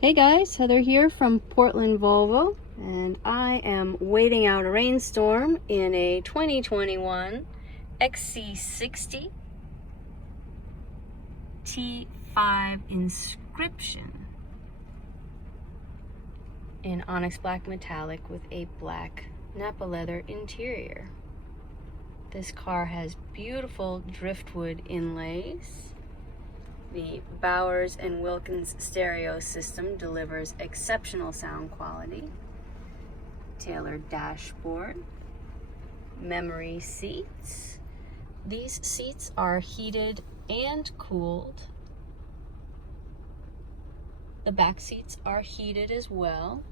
Hey guys, Heather here from Portland Volvo, and I am waiting out a rainstorm in a 2021 XC60 T5 Inscription in Onyx black metallic with a black Napa leather interior. This car has beautiful driftwood inlays. The Bowers and Wilkins stereo system delivers exceptional sound quality. Tailored dashboard. Memory seats. These seats are heated and cooled. The back seats are heated as well.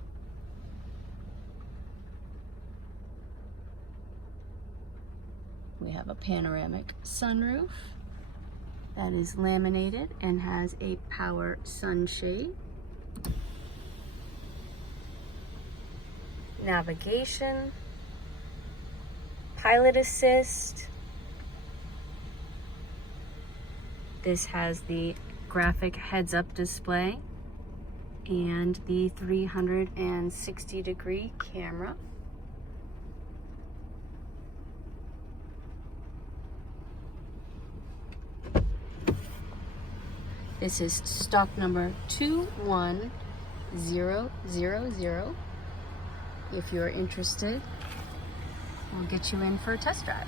We have a panoramic sunroof that is laminated and has a power sunshade. Navigation, pilot assist. This has the graphic heads-up display and the 360-degree camera. This is stock number 21000. If you're interested, we'll get you in for a test drive.